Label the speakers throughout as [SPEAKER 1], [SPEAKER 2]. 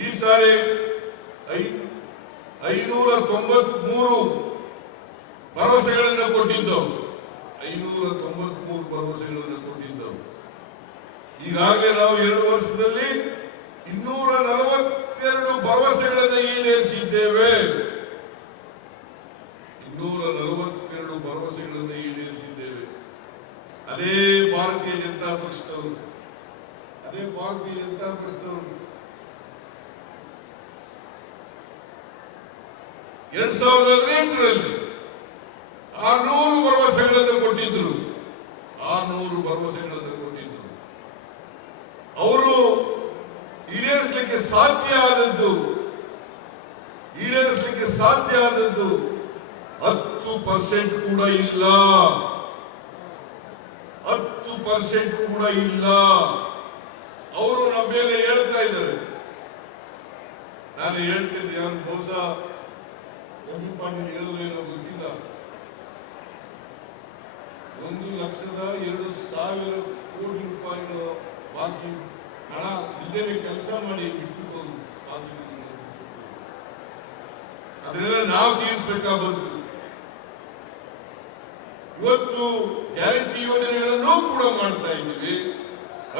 [SPEAKER 1] ಈ ಸಾರಿ ಐನೂರ ತೊಂಬತ್ಮೂರು ಭರವಸೆಗಳನ್ನು ಕೊಟ್ಟಿದ್ದವು. ಐನೂರ ತೊಂಬತ್ಮೂರು ಭರವಸೆಗಳನ್ನು ಕೊಟ್ಟಿದ್ದವು. ಈಗಾಗಲೇ ನಾವು ಎರಡು ವರ್ಷದಲ್ಲಿ ಇನ್ನೂರ ನಲವತ್ತೆರಡು ಭರವಸೆಗಳನ್ನು ಈಡೇರಿಸಿದ್ದೇವೆ. ಇನ್ನೂರ ನಲವತ್ತೆರಡು ಭರವಸೆಗಳನ್ನು ಈಡೇರಿಸಿದ್ದೇವೆ. ಅದೇ ಭಾರತೀಯ ಜನತಾ ಪಕ್ಷದವರು. ಅದೇ ಭಾರತೀಯ ಜನತಾ ಪಕ್ಷದವರು. ಎರಡ್ ಸಾವಿರದ ಹದಿನೆಂಟರಲ್ಲಿ ಆರ್ನೂರು ಭರವಸೆಗಳನ್ನು ಕೊಟ್ಟಿದ್ದರು. ಆರ್ನೂರು ಭರವಸೆಗಳನ್ನು ಕೊಟ್ಟಿದ್ದರು. ಅವರು ಈಡೇರಿಸಲಿಕ್ಕೆ ಸಾಧ್ಯ ಆದದ್ದು, ಈಡೇರಿಸಲಿಕ್ಕೆ ಸಾಧ್ಯ ಆದದ್ದು ಹತ್ತು ಪರ್ಸೆಂಟ್ ಕೂಡ ಇಲ್ಲ. ಹತ್ತು ಪರ್ಸೆಂಟ್ ಕೂಡ ಇಲ್ಲ. ಅವರು ನಮ್ಮ ಮೇಲೆ ಹೇಳ್ತಾ ಇದ್ದಾರೆ. ನಾನು ಹೇಳ್ತೇನೆ ಯಾರು ಬಹುಶಃ ಒಂದು ಪಾಯಿಂಟ್ ಹೇಳಿದ್ರು ಏನೋ ಗೊತ್ತಿಲ್ಲ. ಒಂದು ಲಕ್ಷದ ಎರಡು ಸಾವಿರ ಕೋಟಿ ರೂಪಾಯಿನ ಬಾಕಿ ಹಣ ಇಲ್ಲೇ ಕೆಲಸ ಮಾಡಿ ಬಿಟ್ಟುಕೊಂಡು. ಅದನ್ನೆಲ್ಲ ನಾವು ತೀರಿಸಬೇಕಾಗಬಹುದು ಇವತ್ತು ಗ್ಯಾರಂಟಿ ಯೋಜನೆಗಳನ್ನು ಕೂಡ ಮಾಡ್ತಾ ಇದ್ದೀವಿ.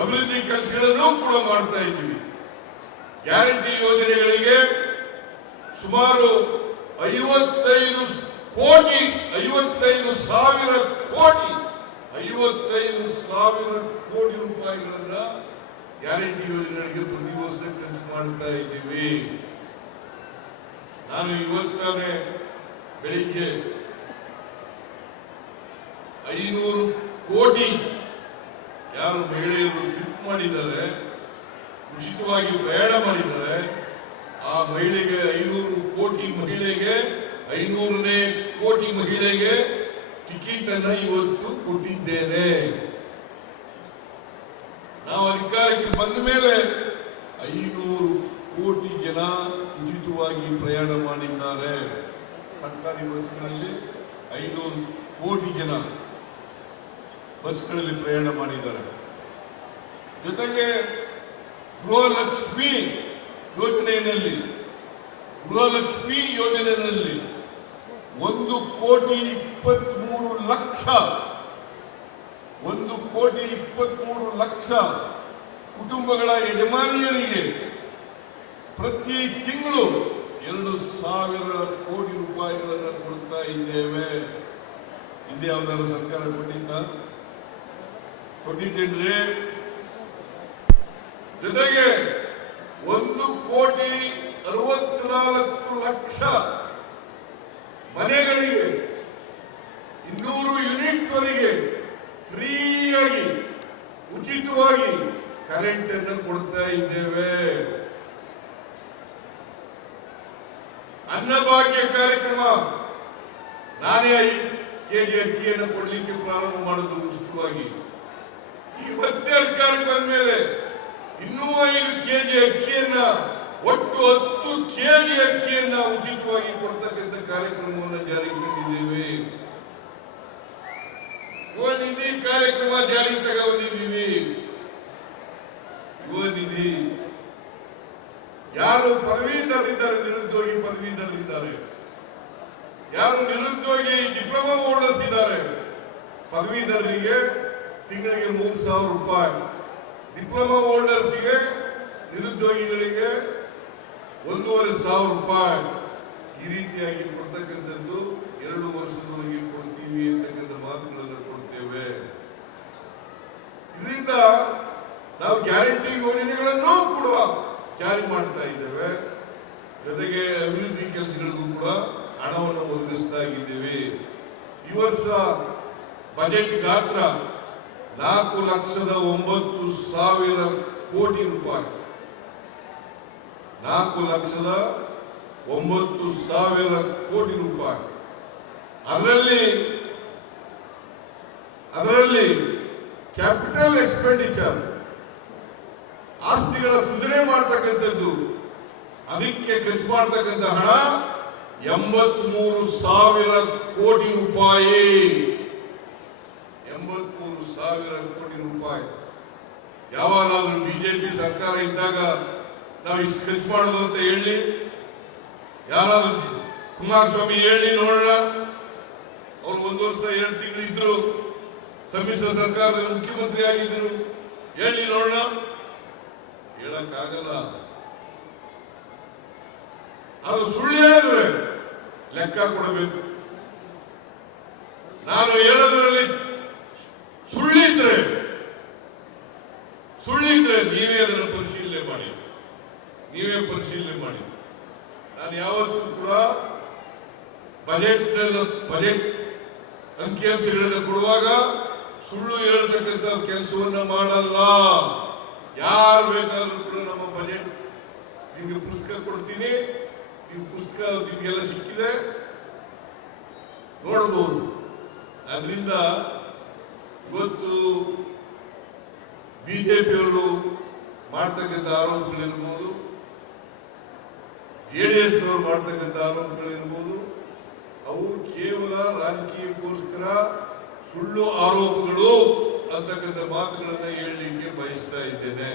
[SPEAKER 1] ಅಭಿವೃದ್ಧಿ ಕೆಲಸಗಳನ್ನು ಕೂಡ ಮಾಡ್ತಾ ಇದ್ದೀವಿ. ಗ್ಯಾರಂಟಿ ಯೋಜನೆಗಳಿಗೆ ಸುಮಾರು ಐವತ್ತೈದು ಕೋಟಿ, ಐವತ್ತೈದು ಸಾವಿರ ಕೋಟಿ, ಐವತ್ತೈದು ಸಾವಿರ ಕೋಟಿ ರೂಪಾಯಿಗಳನ್ನ ಗ್ಯಾರಂಟಿ ಯೋಜನೆಗಳಿಗೆ ಪ್ರತಿ ವರ್ಷ ಖರ್ಚು ಮಾಡ್ತಾ ಇದ್ದೀವಿ. ನಾನು ಇವತ್ತಾನೆ ಬೆಳಿಗ್ಗೆ ಐನೂರು ಕೋಟಿ ಯಾರು ಮಹಿಳೆಯರು ಟ್ರಿಪ್ ಮಾಡಿದ್ದಾರೆ, ಉಚಿತವಾಗಿ ಪ್ರಯಾಣ ಮಾಡಿದ್ದಾರೆ. ಆ ಮಹಿಳೆಗೆ ಐನೂರು ಕೋಟಿ ಮಹಿಳೆಗೆ, ಐನೂರನೇ ಕೋಟಿ ಮಹಿಳೆಗೆ ಟಿಕೆಟ್ ಅನ್ನ ಇವತ್ತು ಕೊಟ್ಟಿದ್ದೇನೆ. ನಾವು ಅಧಿಕಾರಕ್ಕೆ ಬಂದ ಮೇಲೆ ಐನೂರು ಕೋಟಿ ಜನ ಉಚಿತವಾಗಿ ಪ್ರಯಾಣ ಮಾಡಿದ್ದಾರೆ. ಸರ್ಕಾರಿ ಬಸ್ಗಳಲ್ಲಿ ಐನೂರು ಕೋಟಿ ಜನ ಬಸ್ಗಳಲ್ಲಿ ಪ್ರಯಾಣ ಮಾಡಿದ್ದಾರೆ. ಜೊತೆಗೆ ಗೃಹಲಕ್ಷ್ಮಿ ಯೋಜನೆಯಲ್ಲಿ, ಗೃಹಲಕ್ಷ್ಮಿ ಯೋಜನೆಯಲ್ಲಿ ಒಂದು ಕೋಟಿ ಇಪ್ಪತ್ಮೂರು ಲಕ್ಷ, ಒಂದು ಕೋಟಿ ಇಪ್ಪತ್ಮೂರು ಲಕ್ಷ ಕುಟುಂಬಗಳ ಯಜಮಾನಿಯರಿಗೆ ಪ್ರತಿ ತಿಂಗಳು ಎರಡು ಸಾವಿರ ಕೋಟಿ ರೂಪಾಯಿಗಳನ್ನು ಕೊಡ್ತಾ ಇದ್ದೇವೆ. ಹಿಂದೆ ಯಾವ್ದಾದ್ರು ಸರ್ಕಾರ ಕೊಟ್ಟಿದ್ದ ಕೊಟ್ಟಿದ್ದೇನ್ರಿ ಜೊತೆಗೆ ಕೋಟಿ ಅರವತ್ನಾಲ್ಕು ಲಕ್ಷ ಮನೆಗಳಿಗೆ, ಇನ್ನೂರು ಯೂನಿಟ್ ವರೆಗೆ ಫ್ರೀಯಾಗಿ, ಉಚಿತವಾಗಿ ಕರೆಂಟ್ ಅನ್ನು ಕೊಡ್ತಾ ಇದ್ದೇವೆ. ಅನ್ನಭಾಗ್ಯ ಕಾರ್ಯಕ್ರಮ, ನಾನೇ ಐದು ಕೆಜಿ ಅಕ್ಕಿಯನ್ನು ಕೊಡಲಿಕ್ಕೆ ಪ್ರಾರಂಭ ಮಾಡೋದು ಉಚಿತವಾಗಿ. ಈ ಮತ್ತೆ ಅಧಿಕಾರಕ್ಕೆ ಬಂದ ಮೇಲೆ ಇನ್ನೂ ಐದು ಕೆಜಿ ಅಕ್ಕಿಯನ್ನ ಕೆಜಿ ಅಕ್ಕಿಯನ್ನ ಉಚಿತವಾಗಿ ಕೊಡ್ತಕ್ಕಂಥ ಕಾರ್ಯಕ್ರಮವನ್ನು ಜಾರಿಗೆ ತಂದಿದ್ದೇವೆ. ಯುವನಿಧಿ ಕಾರ್ಯಕ್ರಮ ಜಾರಿಗೆ ತಗೊಂಡಿದ್ದೀವಿ. ಯುವ ನಿಧಿ, ಯಾರು ಪದವೀಧರಿದ್ದಾರೆ ನಿರುದ್ಯೋಗಿ ಪದವೀಧರಿದ್ದಾರೆ ಯಾರು ನಿರುದ್ಯೋಗಿ ಡಿಪ್ಲೊಮಾ ಹೋಲ್ಡರ್ಸ್ ಇದ್ದಾರೆ ಪದವೀಧರರಿಗೆ ತಿಂಗಳಿಗೆ ಮೂರು ಸಾವಿರ ರೂಪಾಯಿ. ಡಿಪ್ಲೊಮಾ ಓಲ್ಡರ್ಸ್ಗೆ ನಿರುದ್ಯೋಗಿಗಳಿಗೆ ಒಂದೂವರೆ ಸಾವಿರ ರೂಪಾಯಿ ಈ ರೀತಿಯಾಗಿ ಕೊಡ್ತಕ್ಕಂಥದ್ದು ಎರಡು ವರ್ಷದವರೆಗೆ ಕೊಡ್ತೀವಿ ಅಂತಕ್ಕಂಥ ಮಾತುಗಳನ್ನು ಕೊಡ್ತೇವೆ. ಇದರಿಂದ ನಾವು ಗ್ಯಾರಂಟಿ ಯೋಜನೆಗಳನ್ನು ಕೂಡ ಜಾರಿ ಮಾಡ್ತಾ ಇದ್ದೇವೆ. ಜೊತೆಗೆ ಅಭಿವೃದ್ಧಿ ಕೆಲಸಗಳಿಗೂ ಕೂಡ ಹಣವನ್ನು ಒದಗಿಸ್ತಾ ಇದ್ದೇವೆ. ಈ ವರ್ಷ ಬಜೆಟ್ ಗಾತ್ರ ನಾಲ್ಕು ಲಕ್ಷದ ಒಂಬತ್ತು ಸಾವಿರ ಕೋಟಿ ರೂಪಾಯಿ. ನಾಲ್ಕು ಲಕ್ಷದ ಒಂಬತ್ತು ಸಾವಿರ ಕೋಟಿ ರೂಪಾಯಿ. ಅದರಲ್ಲಿ ಅದರಲ್ಲಿ ಕ್ಯಾಪಿಟಲ್ ಎಕ್ಸ್ಪೆಂಡಿಚರ್, ಆಸ್ತಿಗಳ ಸುಧಾರಣೆ ಮಾಡ್ತಕ್ಕಂಥದ್ದು, ಅದಕ್ಕೆ ಖರ್ಚು ಮಾಡ್ತಕ್ಕಂಥ ಹಣ ಎಂಬತ್ಮೂರು ಸಾವಿರ ಕೋಟಿ ರೂಪಾಯಿ. ಎಂಬತ್ಮೂರು ಸಾವಿರ ಕೋಟಿ ರೂಪಾಯಿ. ಯಾವಾಗಲಾದ್ರೂ ಬಿಜೆಪಿ ಸರ್ಕಾರ ಇದ್ದಾಗ ನಾವು ಇಷ್ಟು ಕೆಲಸ ಮಾಡೋದು ಅಂತ ಹೇಳಿ, ಯಾರಾದ್ರೂ ಕುಮಾರಸ್ವಾಮಿ ಹೇಳಿ ನೋಡೋಣ. ಅವ್ರು ಒಂದು ವರ್ಷ, ಎರಡು ತಿಂಗಳು ಇದ್ರು, ಸಮ್ಮಿಶ್ರ ಸರ್ಕಾರದ ಮುಖ್ಯಮಂತ್ರಿ ಆಗಿದ್ರು. ಹೇಳಿ ನೋಡೋಣ. ಹೇಳಕ್ಕಾಗಲ್ಲ. ಅದು ಸುಳ್ಳೇ ಹೇಳಿದ್ರೆ ಲೆಕ್ಕ ಕೊಡಬೇಕು. ನಾನು ಹೇಳೋದ್ರಲ್ಲಿ ಸುಳ್ಳಿದ್ರೆ ಸುಳ್ಳಿದ್ರೆ ನೀವೇ ಅದನ್ನು ಪರಿಶೀಲನೆ ಮಾಡಿ. ನೀವೇ ಪರಿಶೀಲನೆ ಮಾಡಿ. ನಾನು ಯಾವತ್ತೂ ಕೂಡ ಬಜೆಟ್ ಬಜೆಟ್ ಅಂಕಿಅಂಶಗಳನ್ನು ಕೊಡುವಾಗ ಸುಳ್ಳು ಹೇಳ್ತಕ್ಕಂಥ ಕೆಲಸವನ್ನು ಮಾಡಲ್ಲ. ಯಾರು ಬೇಕಾದರೂ ಕೂಡ ನಮ್ಮ ಬಜೆಟ್ ನಿಮಗೆ ಪುಸ್ತಕ ಕೊಡ್ತೀನಿ. ನೀವು ಪುಸ್ತಕ ನಿಮಗೆಲ್ಲ ಸಿಕ್ಕಿದೆ. ನೋಡಬಹುದು ಅದರಿಂದ ಇವತ್ತು ಬಿಜೆಪಿಯವರು ಮಾಡ್ತಕ್ಕಂಥ ಆರೋಪಗಳಿರ್ಬೋದು. ಜೆ ಡಿ ನವರು ಮಾಡ್ತಕ್ಕಂಥ ಆರೋಪಗಳಿರ್ಬೋದು. ಅವು ಕೇವಲ ರಾಜಕೀಯಕ್ಕೋಸ್ಕರ ಸುಳ್ಳು ಆರೋಪಗಳು ಅಂತಕ್ಕಂಥ ಮಾತುಗಳನ್ನು ಹೇಳಲಿಕ್ಕೆ ಬಯಸ್ತಾ ಇದ್ದೇನೆ.